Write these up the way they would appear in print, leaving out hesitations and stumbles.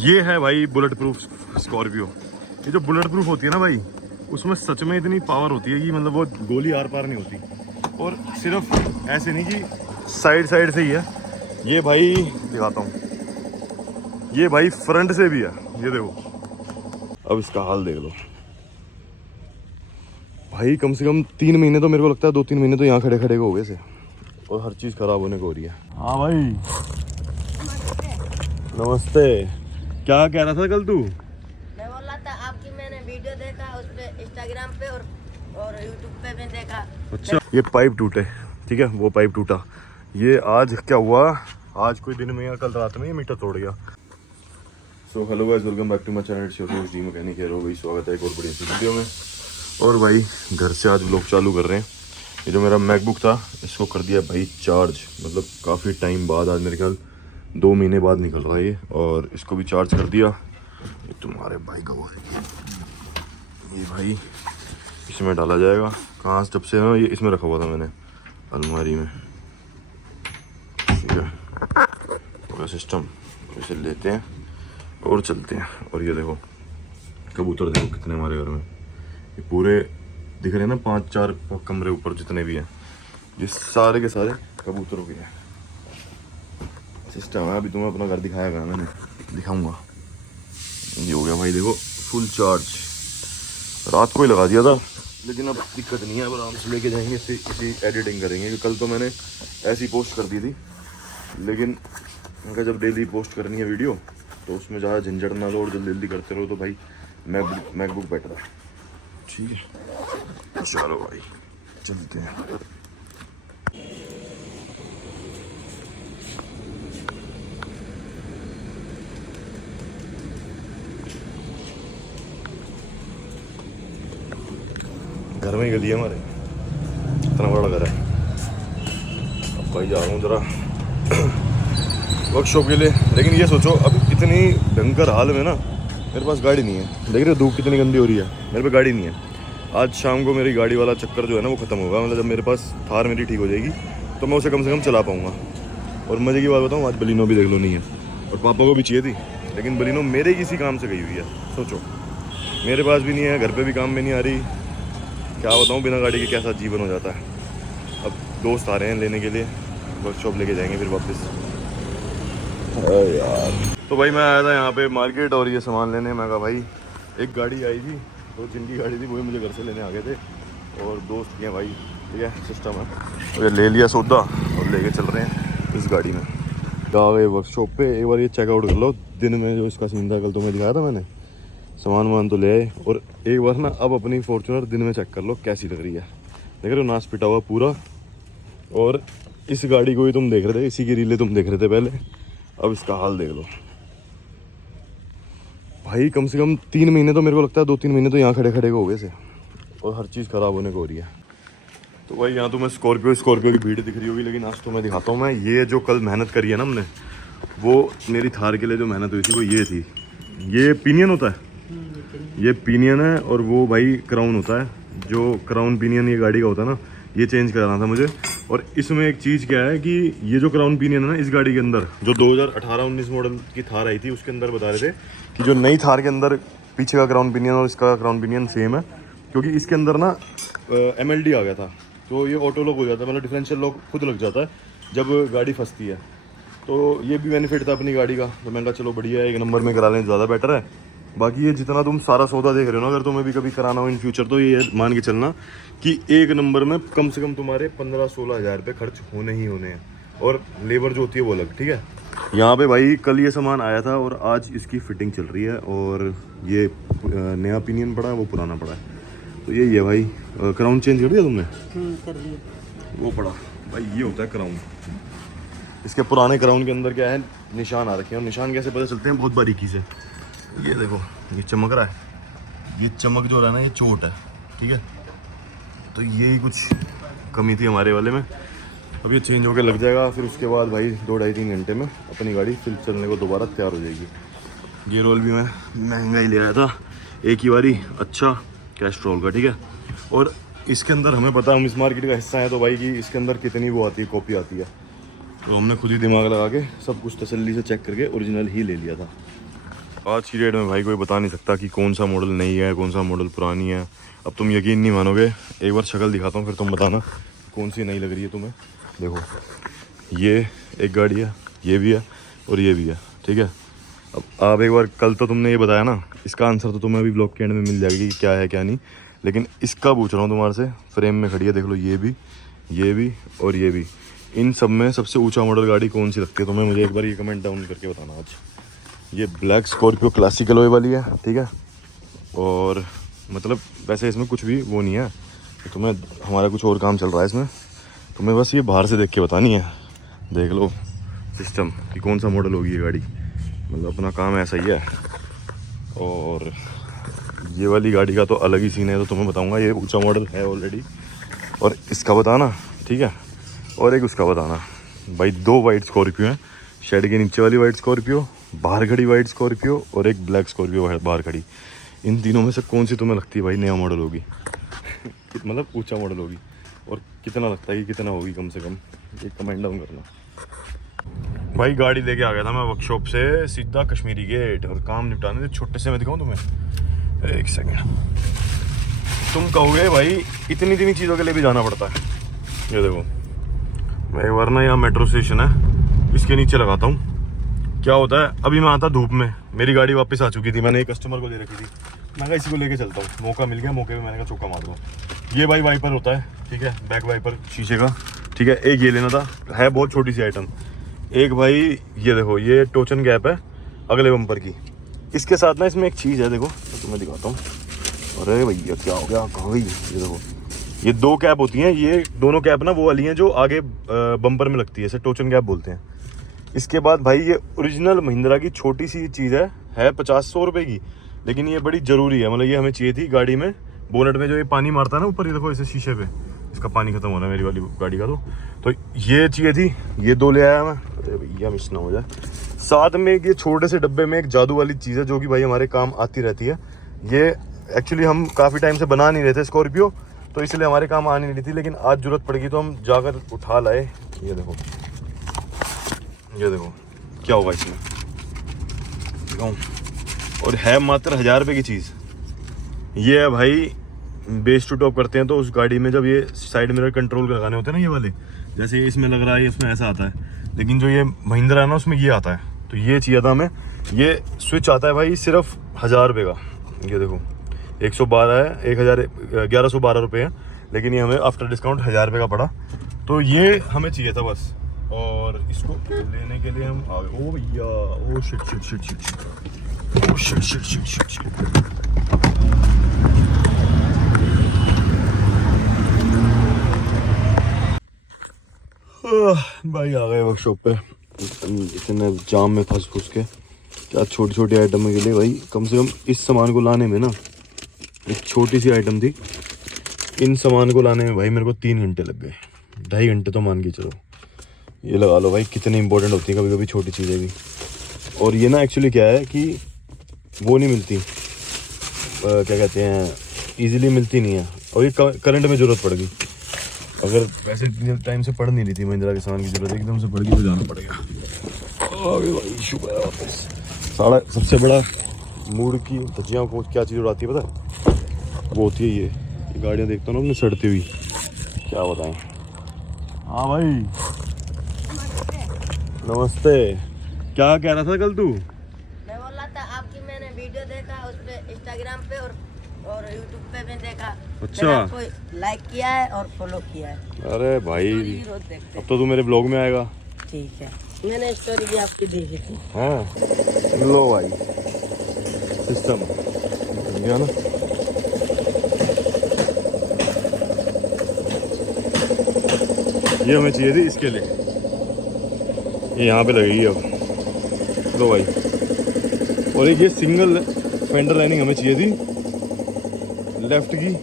ये है भाई बुलेट प्रूफ स्कॉर्पियो। ये जो बुलेट प्रूफ होती है ना भाई, उसमें सच में इतनी पावर होती है कि मतलब वो गोली आर पार नहीं होती। और सिर्फ ऐसे नहीं कि साइड साइड से ही है, ये भाई दिखाता हूँ, ये भाई फ्रंट से भी है। ये देखो, अब इसका हाल देख लो भाई। कम से कम 3 महीने तो मेरे को लगता है 2-3 महीने तो यहाँ खड़े खड़े हो गए से, और हर चीज़ ख़राब होने को हो रही है। हाँ भाई नमस्ते। क्या कह रहा था कल तू? मैं बोल रहा था आपकी मैंने वीडियो देखा उस पे इंस्टाग्राम पे और यूट्यूब पे भी देखा। अच्छा, ये पाइप टूटे, ठीक है, वो पाइप टूटा। ये आज क्या हुआ, आज कोई दिन में या कल रात में ये मीटर तोड़ गया। So hello guys, welcome back to my channel, it's your host the mechanic here. हो गई स्वागत है एक और बड़ी सी वीडियो में। और भाई घर से आज व्लॉग चालू कर रहे हैं। ये जो मेरा मैकबुक था इसको कर दिया भाई चार्ज, मतलब काफ़ी टाइम बाद, आज मेरे ख्याल 2 महीने बाद निकल रहा है ये, और इसको भी चार्ज कर दिया। ये तुम्हारे भाई का ये भाई इसमें डाला जाएगा। कहाँ जब से ना ये इसमें रखा हुआ था मैंने अलमारी में, ठीक है, पूरा सिस्टम। इसे लेते हैं और चलते हैं। और ये देखो कबूतर, देखो कितने हमारे घर में, ये पूरे दिख रहे हैं ना, 5-4 कमरे ऊपर जितने भी हैं, ये सारे के सारे कबूतरों के हैं। सिस्टम है। अभी तुम्हें अपना घर दिखाया गया, मैंने दिखाऊंगा। ये हो गया भाई, देखो फुल चार्ज। रात को ही लगा दिया था, लेकिन अब दिक्कत नहीं है, अब आराम से लेके जाएंगे, इसी एडिटिंग करेंगे। कल तो मैंने ऐसी पोस्ट कर दी थी, लेकिन मैं जब डेली पोस्ट करनी है वीडियो तो उसमें ज़्यादा झंझट ना लो और जल्दी जल्दी करते रहो, तो भाई मैकबुक बेटर है। ठीक है, चलो भाई चलते हैं। घर में ही गली है हमारे, इतना बड़ा घर है। अब भाई जा रहा हूँ जरा वर्कशॉप के लिए। लेकिन ये सोचो, अब इतनी भयंकर हाल में ना मेरे पास गाड़ी नहीं है। देख रहे हो धूप कितनी गंदी हो रही है, मेरे पे गाड़ी नहीं है। आज शाम को मेरी गाड़ी वाला चक्कर जो है ना वो ख़त्म होगा। मतलब जब मेरे पास थार मेरी ठीक हो जाएगी तो मैं उसे कम से कम चला पाऊँगा। और मज़े की बात बताऊँ, आज बलिनो भी देख लो नहीं है, और पापा को भी चाहिए थी, लेकिन बलिनो मेरे किसी काम से गई हुई है। सोचो, मेरे पास भी नहीं है, घर पर भी काम में नहीं आ रही। क्या बताऊँ, बिना गाड़ी के कैसा जीवन हो जाता है। अब दोस्त आ रहे हैं लेने के लिए, वर्कशॉप लेके जाएंगे फिर वापस। यार तो भाई मैं आया था यहाँ पे मार्केट और ये सामान लेने। मैं कहा भाई एक गाड़ी आई थी, तो जिनकी गाड़ी थी वही मुझे घर से लेने आ गए थे, और दोस्त किए भाई, ठीक है, सिस्टम है। तो ये ले लिया सौदा और लेके चल रहे हैं इस गाड़ी में। आ गए वर्कशॉप पे, एक बार ये चेकआउट कर लो। दिन में जो इसका सीन था कल तो मैं दिखाया था मैंने, सामान वामान तो ले आए। और एक बार ना अब अपनी फॉर्च्यूनर दिन में चेक कर लो कैसी लग रही है। देख रहे हो, नाश पिटा हुआ पूरा। और इस गाड़ी को ही तुम देख रहे थे, इसी की रीलें तुम देख रहे थे पहले, अब इसका हाल देख लो भाई। कम से कम 3 महीने तो मेरे को लगता है 2-3 महीने तो यहाँ खड़े खड़े हो गए से, और हर चीज़ ख़राब होने को हो रही है। तो भाई यहाँ तो मैं स्कॉर्पियो की भीड़ दिख रही होगी, लेकिन आज तो मैं दिखाता हूँ। मैं ये जो कल मेहनत करी है ना हमने, वो मेरी थार के लिए जो मेहनत हुई थी वो ये थी। ये पिनियन होता है, ये पिनियन है, और वो भाई क्राउन होता है। जो क्राउन पिनियन ये गाड़ी का होता है ना, ये चेंज कराना था मुझे। और इसमें एक चीज़ क्या है कि ये जो क्राउन पिनियन है ना, इस गाड़ी के अंदर जो 2018-19 मॉडल की थार आई थी उसके अंदर बता रहे थे कि जो नई थार के अंदर पीछे का क्राउन पिनियन और इसका क्राउन पिनियन सेम है, क्योंकि इसके अंदर ना MLD आ गया था, तो ये ऑटो लॉक हो जाता है, मतलब डिफरेंशियल लॉक खुद लग जाता है जब गाड़ी फंसती है। तो ये भी बेनिफिट था अपनी गाड़ी का, तो मैंने कहा चलो बढ़िया है, 1 नंबर में करा लें, ज़्यादा बेटर है। बाकी ये जितना तुम सारा सौदा देख रहे हो ना, अगर तुम्हें भी कभी कराना हो इन फ्यूचर, तो ये मान के चलना कि 1 नंबर में कम से कम तुम्हारे 15-16 हज़ार रुपये खर्च होने ही होने हैं, और लेबर जो होती है वो अलग, ठीक है। यहाँ पे भाई कल ये सामान आया था और आज इसकी फिटिंग चल रही है, और ये नया पिनियन पड़ा है, वो पुराना पड़ा है। तो यही है भाई। क्राउन चेंज कर दिया तुमने? कर लिया। वो पड़ा भाई, ये होता है क्राउन। इसके पुराने क्राउन के अंदर क्या है, निशान आ रखे हैं। और निशान कैसे पता चलते हैं? बहुत बारीकी से। ये देखो, ये चमक रहा है, ये चमक जो रहा है ना, ये चोट है, ठीक है। तो यही कुछ कमी थी हमारे वाले में। अब ये चेंज होकर लग जाएगा, फिर उसके बाद भाई 2-2.5-3 घंटे में अपनी गाड़ी फिर चलने को दोबारा तैयार हो जाएगी। ये रोल भी मैं महंगा ही ले आया था एक ही बारी, अच्छा कैस्ट्रॉल का, ठीक है। और इसके अंदर हमें पता है, हम इस मार्केट का हिस्सा है, तो भाई कि इसके अंदर कितनी वो आती है, कॉपी आती है। तो हमने खुद ही दिमाग लगा के सब कुछ तसल्ली से चेक करके ओरिजिनल ही ले लिया था। आज की डेट में भाई कोई बता नहीं सकता कि कौन सा मॉडल नई है, कौन सा मॉडल पुरानी है। अब तुम यकीन नहीं मानोगे, एक बार शक्ल दिखाता हूँ फिर तुम बताना कौन सी नई लग रही है तुम्हें। देखो ये एक गाड़ी है, ये भी है और ये भी है, ठीक है। अब आप एक बार, कल तो तुमने ये बताया ना, इसका आंसर तो तुम्हें अभी ब्लॉग के एंड में मिल जाएगी कि क्या है क्या नहीं, लेकिन इसका पूछ रहा हूँ तुम्हारे से। फ्रेम में खड़ी है, देख लो, ये भी और ये भी। इन सब में सबसे ऊंचा मॉडल गाड़ी कौन सी लगती है तुम्हें? मुझे एक बार ये कमेंट डाउन करके बताना आज। ये ब्लैक स्कॉर्पियो क्लासिक एलॉय वाली है, ठीक है। और मतलब वैसे इसमें कुछ भी वो नहीं है, तो तुम्हें हमारा कुछ और काम चल रहा है इसमें, तुम्हें बस ये बाहर से देख के बतानी है। देख लो सिस्टम कि कौन सा मॉडल होगी ये गाड़ी, मतलब अपना काम ऐसा ही है। और ये वाली गाड़ी का तो अलग ही सीन है, तो तुम्हें बताऊंगा। ये ऊंचा मॉडल है ऑलरेडी, और इसका बताना, ठीक है। और एक उसका बताना भाई। 2 वाइट स्कॉर्पियो हैं, शेड के नीचे वाली वाइट स्कॉर्पियो, बाहर खड़ी वाइट स्कॉर्पियो, और एक ब्लैक स्कॉर्पियो बाहर खड़ी। इन तीनों में से कौन सी तुम्हें लगती है भाई नया मॉडल होगी, मतलब ऊंचा मॉडल होगी, और कितना लगता है कि कितना होगी कम से कम? एक कमेंट डाउन करना। भाई गाड़ी लेके आ गया था मैं वर्कशॉप से सीधा कश्मीरी गेट, और काम निपटाने थे छोटे से। मैं दिखाऊं तुम्हें, एक सेकेंड। तुम कहोगे भाई इतनी इतनी चीज़ों के लिए भी जाना पड़ता है। ये देखो, मैं एक बार ना, यहाँ मेट्रो स्टेशन है, इसके नीचे लगाता हूँ। क्या होता है, अभी मैं आता धूप में, मेरी गाड़ी वापस आ चुकी थी, मैंने एक कस्टमर को दे रखी थी। मैं कहा इसी को लेके चलता हूँ, मौका मिल गया, मौके पे मैंने कहा चौका मार दो। ये भाई वाइपर होता है, ठीक है, बैक वाइपर शीशे का, ठीक है। एक ये लेना था, है बहुत छोटी सी आइटम। एक भाई ये देखो, ये टोचन गैप है अगले बम्पर की। इसके साथ ना इसमें एक चीज़ है, देखो तो तुम्हें दिखाता हूँ। अरे भैया क्या हो गया, कहाँ गई? ये देखो, ये 2 कैप होती हैं। ये दोनों कैप ना वो वाली हैं जो आगे बम्पर में लगती है, इसे टोचन कैप बोलते हैं। इसके बाद भाई ये ओरिजिनल महिंद्रा की छोटी सी चीज़ है 50-100 रुपये की, लेकिन ये बड़ी ज़रूरी है। मतलब ये हमें चाहिए थी गाड़ी में, बोनट में जो ये पानी मारता है ना ऊपर, ये देखो इसे शीशे पे, इसका पानी खत्म हो रहा है मेरी वाली गाड़ी का। तो ये चाहिए थी, ये 2 ले आया मैं। अरे भैया मिस ना हो जाए। साथ में ये छोटे से डब्बे में एक जादू वाली चीज़ है, जो कि भाई हमारे काम आती रहती है। ये एक्चुअली हम काफ़ी टाइम से बना नहीं रहे थे स्कॉर्पियो, तो इसलिए हमारे काम आ नहीं रही थी, लेकिन आज ज़रूरत पड़ गई तो हम जाकर उठा लाए। ये देखो, ये देखो क्या होगा इसमें, दिखाऊं? और है मात्र 1000 रुपये की चीज़। ये है भाई, बेस टू टॉप करते हैं तो उस गाड़ी में जब ये साइड मिरर कंट्रोल लगाने होते हैं ना, ये वाले, जैसे ये इसमें लग रहा है, इसमें ऐसा आता है, लेकिन जो ये महिंद्रा है ना उसमें ये आता है। तो ये चाहिए था हमें। ये स्विच आता है भाई सिर्फ 1000 रुपये का। ये देखो 112 है, 1112 रुपये है, लेकिन ये हमें आफ्टर डिस्काउंट 1000 रुपये का पड़ा। तो ये हमें चाहिए था बस, और इसको लेने के लिए हम आ गए। ओ भैया, oh shit shit shit shit shit, oh shit shit shit shit shit. भाई आ गए वर्कशॉप पे, इतने जाम में फंस के। क्या छोटी छोटी आइटम के लिए भाई, कम से कम इस सामान को लाने में ना, एक छोटी सी आइटम थी, इन सामान को लाने में भाई मेरे को 3 घंटे लग गए, 2.5 घंटे तो मान के चलो। ये लगा लो भाई कितनी इंपॉर्टेंट होती है कभी कभी छोटी चीज़ें भी। और ये ना एक्चुअली क्या है कि वो नहीं मिलती, क्या कहते हैं, इजीली मिलती नहीं है, और ये करंट में ज़रूरत पड़ गई। अगर वैसे इतने टाइम से पड़ नहीं रही थी महिंद्रा किसान की ज़रूरत, एकदम से पड़ गई तो जाना पड़ेगा। अरे भाई शुक्र है वापस। सारा सबसे बड़ा मूड की धज्जियाँ को क्या चीज़ उड़ाती है पता है? वो होती है ये गाड़ियाँ देखता हूँ ना अपने सड़ती हुई, क्या बताएं। हाँ भाई नमस्ते। क्या कह रहा था कल तू? मैं बोल रहा था आपकी मैंने वीडियो देखा, उस पे इंस्टाग्राम पे और यूट्यूब पे भी देखा। अच्छा, मैंने आपको लाइक किया है और फॉलो किया है। अरे भाई रोज देखते अब तो तू मेरे ब्लॉग में आएगा। ठीक है, मैंने स्टोरी भी आपकी देखी थी। हाँ लो भाई, सिस्टम गया ना। ये हमें चाहिए थी इसके लिए, ये यहाँ पे लगेगी अब। लो भाई, और एक ये सिंगल फेंडर लाइनिंग हमें चाहिए थी लेफ्ट की,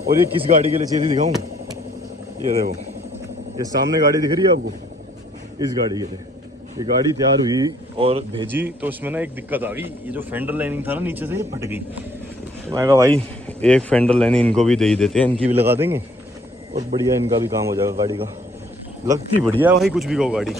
और ये किस गाड़ी के लिए चाहिए थी दिखाऊं? ये देखो, ये सामने गाड़ी दिख रही है आपको, इस गाड़ी के लिए ये गाड़ी तैयार हुई और भेजी, तो इसमें ना एक दिक्कत आ गई। ये जो फेंडर लाइनिंग था ना नीचे से, ये फट गई। तो मैं कहा भाई एक फेंडर लाइनिंग इनको भी दे ही देते हैं, इनकी भी लगा देंगे और बढ़िया इनका भी काम हो जाएगा गाड़ी का। लगती बढ़िया है भाई, कुछ भी कहो गाड़ी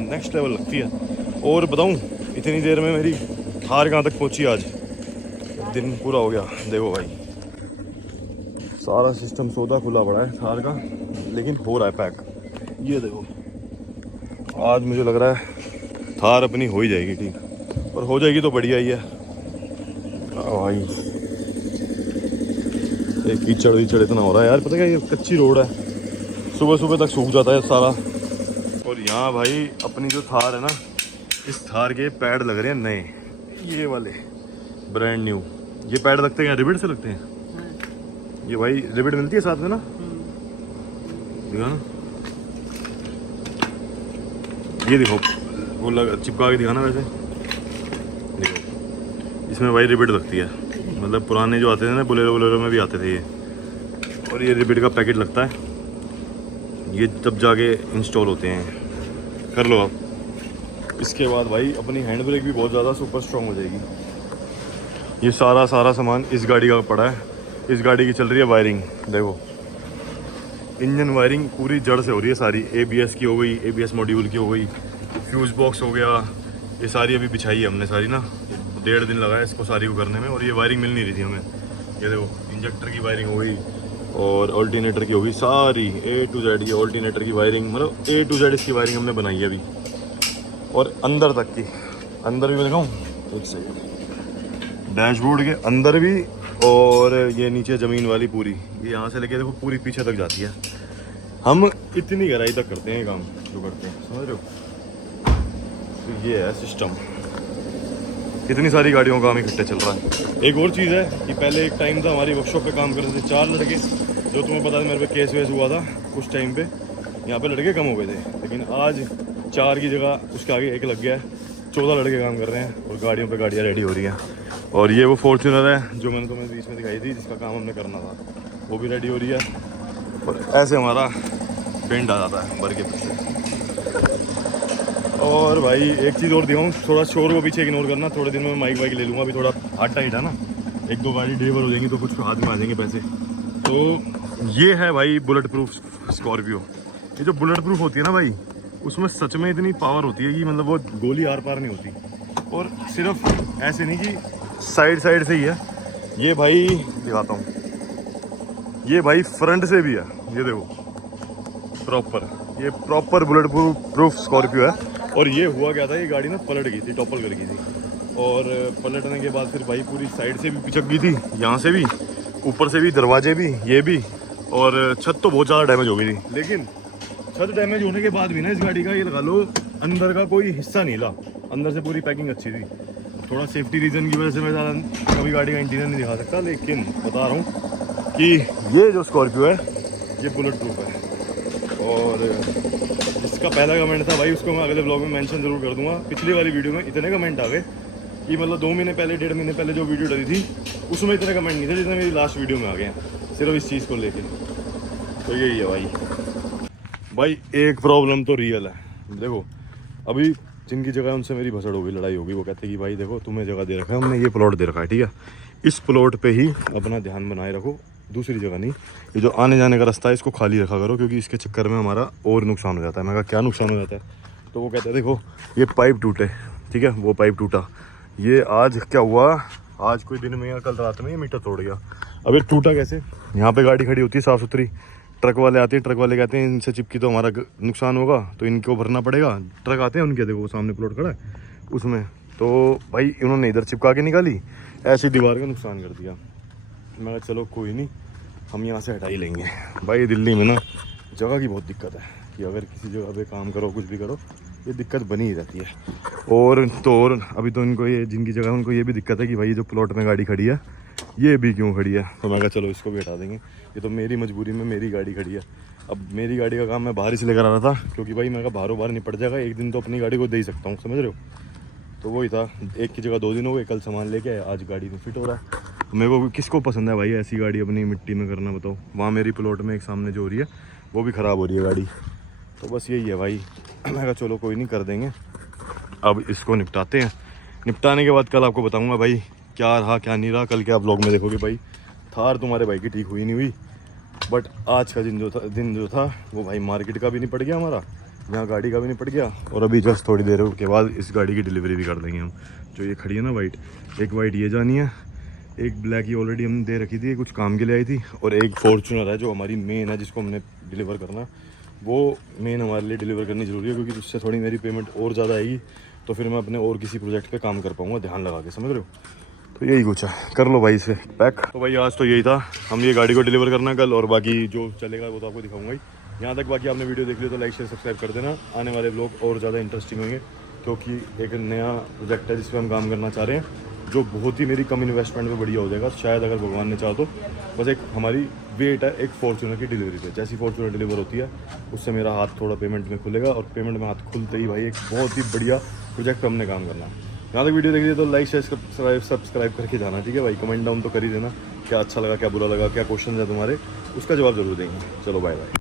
नेक्स्ट लेवल लगती है। और बताऊं, इतनी देर में मेरी थार कहाँ तक पहुंची आज, दिन पूरा हो गया। देखो भाई सारा सिस्टम सौदा खुला पड़ा है थार का, लेकिन हो रहा है पैक। ये देखो आज मुझे लग रहा है थार अपनी हो ही जाएगी ठीक, और हो जाएगी तो बढ़िया ही है भाई। एक कीचड़ वीचड़ इतना हो रहा है यार, पता क्या ये कच्ची रोड है, सुबह सुबह तक सूख जाता है सारा। और यहाँ भाई अपनी जो थार है ना, इस थार के पैड लग रहे हैं नए, ये वाले ब्रांड न्यू। ये पैड लगते हैं रिबिट से लगते हैं, ये भाई रिबिट मिलती है साथ में ना, देखो ना, ये देखो वो चिपका के दिखाना वैसे, देखो इसमें भाई रिबिट लगती है, मतलब पुराने जो आते थे ना बोलेरो वोलेरो में भी आते थे ये, और ये रिबिट का पैकेट लगता है, ये तब जाके इंस्टॉल होते हैं। कर लो आप। इसके बाद भाई अपनी हैंड ब्रेक भी बहुत ज़्यादा सुपर स्ट्रॉन्ग हो जाएगी। ये सारा सामान इस गाड़ी का पड़ा है, इस गाड़ी की चल रही है वायरिंग। देखो इंजन वायरिंग पूरी जड़ से हो रही है सारी, ABS की हो गई, ABS मॉड्यूल की हो गई, फ्यूज़ बॉक्स हो गया, ये सारी अभी बिछाई है हमने सारी ना, 1.5 दिन लगा है इसको सारी को करने में, और ये वायरिंग मिल नहीं रही थी हमें। ये देखो इंजेक्टर की वायरिंग हो गई और ऑल्टरनेटर की हो गई, सारी A to Z ये ऑल्टरनेटर की वायरिंग, मतलब A to Z इसकी वायरिंग हमने बनाई है अभी, और अंदर तक की, अंदर भी मैं दिखाऊँ एक सेकंड, डैशबोर्ड के अंदर भी, और ये नीचे ज़मीन वाली पूरी, ये यहाँ से लेके देखो पूरी पीछे तक जाती है। हम इतनी गहराई तक करते हैं काम जो करते हैं, समझ रहे हो। तो ये है सिस्टम, इतनी सारी गाड़ियों का काम इकट्ठे चल रहा है। एक और चीज़ है कि पहले एक टाइम था हमारी वर्कशॉप पे काम करते थे 4 लड़के, जो तुम्हें पता है मेरे पे केस वेस हुआ था कुछ टाइम पे, यहाँ पे लड़के कम हो गए थे, लेकिन आज 4 की जगह उसके आगे 1 लग गया है, 14 लड़के काम कर रहे हैं, और गाड़ियों पे गाड़ियाँ रेडी हो रही हैं। और ये वो फॉर्च्यूनर है जो मैंने तुम्हें बीच में दिखाई थी, जिसका काम हमने करना था, वो भी रेडी हो रही है, और ऐसे हमारा पेंट आ जाता है भर के पीछे। और भाई एक चीज़ और दिखाऊँ, थोड़ा शोर को पीछे इग्नोर करना, थोड़े दिन में माइक वाइक ले लूँगा, अभी थोड़ा हाथ टाइट है ना, 1-2 गाड़ी डिलीवर हो जाएंगी तो कुछ हाथ में आ जाएंगे पैसे। तो ये है भाई बुलेट प्रूफ स्कॉर्पियो। ये जो बुलेट प्रूफ होती है ना भाई, उसमें सच में इतनी पावर होती है कि मतलब वो गोली आर पार नहीं होती, और सिर्फ ऐसे नहीं कि साइड से ही है, ये भाई दिखाता हूँ, ये भाई फ्रंट से भी है, ये देखो प्रॉपर बुलेट प्रूफ स्कॉर्पियो है। और ये हुआ क्या था, ये गाड़ी ना पलट गई थी, टॉपल कर गई थी, और पलटने के बाद फिर भाई पूरी साइड से भी पिचक गई थी, यहाँ से भी, ऊपर से भी, दरवाजे भी, ये भी, और छत तो बहुत ज़्यादा डैमेज हो गई थी। लेकिन छत डैमेज होने के बाद भी ना इस गाड़ी का ये लगा लो अंदर का कोई हिस्सा नहीं हिला, अंदर से पूरी पैकिंग अच्छी थी। थोड़ा सेफ्टी रीज़न की वजह से मैं ज़्यादा कभी गाड़ी का इंटीरियर नहीं दिखा सकता, लेकिन बता रहा हूँ कि ये जो स्कॉर्पियो है ये बुलेट प्रूफ है। और इसका पहला कमेंट था भाई, उसको मैं अगले ब्लॉग में मेंशन ज़रूर कर दूंगा। पिछली वाली वीडियो में इतने कमेंट आ गए कि मतलब 2 महीने पहले, 1.5 महीने पहले जो वीडियो डली थी उसमें इतने कमेंट नहीं थे जितने मेरी लास्ट वीडियो में आ गए हैं, सिर्फ इस चीज़ को लेकर। तो यही है भाई एक प्रॉब्लम तो रियल है। देखो अभी जिनकी जगह उनसे मेरी भसड़ हो गई, लड़ाई होगी, वो कहते हैं कि भाई देखो तुम्हें जगह दे रखा है, हमने ये प्लॉट दे रखा है, ठीक है, इस प्लॉट पे ही अपना ध्यान बनाए रखो, दूसरी जगह नहीं। ये जो आने जाने का रास्ता है इसको खाली रखा करो, क्योंकि इसके चक्कर में हमारा और नुकसान हो जाता है। मैं कहा क्या नुकसान हो जाता है, तो वो कहते हैं देखो ये पाइप टूटे, ठीक है, वो पाइप टूटा, ये आज क्या हुआ, आज कोई दिन में या कल रात में ये मीटर तोड़ गया। अब ये टूटा कैसे, यहाँ पे गाड़ी खड़ी होती है साफ़ सुथरी, ट्रक वाले आते हैं, ट्रक वाले कहते हैं इनसे चिपकी तो हमारा नुकसान होगा, तो इनको भरना पड़ेगा। ट्रक आते हैं उनके, देखो वो सामने प्लॉट खड़ा है उसमें, तो भाई इन्होंने इधर चिपका के निकाली, ऐसी दीवार का नुकसान कर दिया। मैं कहा चलो कोई नहीं, हम यहाँ से हटा ही लेंगे। भाई दिल्ली में ना जगह की बहुत दिक्कत है, कि अगर किसी जगह पे काम करो, कुछ भी करो, ये दिक्कत बनी ही रहती है। और अभी तो इनको ये जिनकी जगह उनको ये भी दिक्कत है कि भाई जो प्लॉट में गाड़ी खड़ी है ये भी क्यों खड़ी है, तो मैं कहा चलो इसको भी हटा देंगे, ये तो मेरी मजबूरी में मेरी गाड़ी खड़ी है। अब मेरी गाड़ी का काम मैं बाहर से लेकर आ रहा था, क्योंकि भाई मैं बाहरों बाहर निपट जाएगा, एक दिन तो अपनी गाड़ी को दे ही सकता हूँ, समझ रहे हो। तो वही था, एक की जगह 2 दिन हो गए, कल सामान लेके आए, आज गाड़ी में फिट हो रहा है। मेरे को किसको पसंद है भाई ऐसी गाड़ी अपनी मिट्टी में करना, बताओ। वहाँ मेरी प्लॉट में एक सामने जो हो रही है वो भी ख़राब हो रही है गाड़ी, तो बस यही है भाई। मैं कहा चलो कोई नहीं, कर देंगे, अब इसको निपटाते हैं। निपटाने के बाद कल आपको बताऊँगा भाई क्या रहा क्या नहीं रहा, कल के आप व्लॉग में देखोगे। भाई थार तुम्हारे भाई की ठीक हुई नहीं हुई, बट आज का दिन जो था वो भाई मार्केट का भी निपट गया हमारा, यहाँ गाड़ी का भी निपट गया, और अभी जस्ट थोड़ी देर के बाद इस गाड़ी की डिलीवरी भी कर देंगे हम, जो ये खड़ी है ना वाइट, एक वाइट ये जानी है, एक ब्लैक ये ऑलरेडी हमने दे रखी थी, कुछ काम के लिए आई थी, और एक फॉर्चूनर है जो हमारी मेन है, जिसको हमने डिलीवर करना। वो मेन हमारे लिए डिलीवर करनी ज़रूरी है, क्योंकि उससे थोड़ी मेरी पेमेंट और ज़्यादा आएगी, तो फिर मैं अपने और किसी प्रोजेक्ट पे काम कर पाऊँगा ध्यान लगा के, समझ रहे हो। तो यही कुछ है, कर लो भाई इसे पैक। तो भाई आज तो यही था, हम ये गाड़ी को डिलीवर करना कल, और बाकी जो चलेगा वो तो आपको दिखाऊंगा ही। यहाँ तक बाकी आपने वीडियो देख लिया तो लाइक शेयर सब्सक्राइब कर देना। आने वाले ब्लॉग और ज़्यादा इंटरेस्टिंग होंगे, क्योंकि एक नया प्रोजेक्ट है जिस पर हम काम करना चाह रहे हैं, जो बहुत ही मेरी कम इन्वेस्टमेंट में बढ़िया हो जाएगा शायद, अगर भगवान ने चाहा तो। बस एक हमारी वेट है एक फॉर्चूनर की डिलीवरी पे, जैसी फॉर्चूनर डिलीवर होती है उससे मेरा हाथ थोड़ा पेमेंट में खुलेगा, और पेमेंट में हाथ खुलते ही भाई एक बहुत ही बढ़िया प्रोजेक्ट पर हमने काम करना है। यहाँ तक वीडियो देख लीजिए तो लाइक शेयर सब्सक्राइब करके जाना, ठीक है भाई। कमेंट डाउन तो कर ही देना, क्या अच्छा लगा, क्या बुरा लगा, क्या क्वेश्चन है तुम्हारे, उसका जवाब जरूर देंगे। चलो बाय बाय।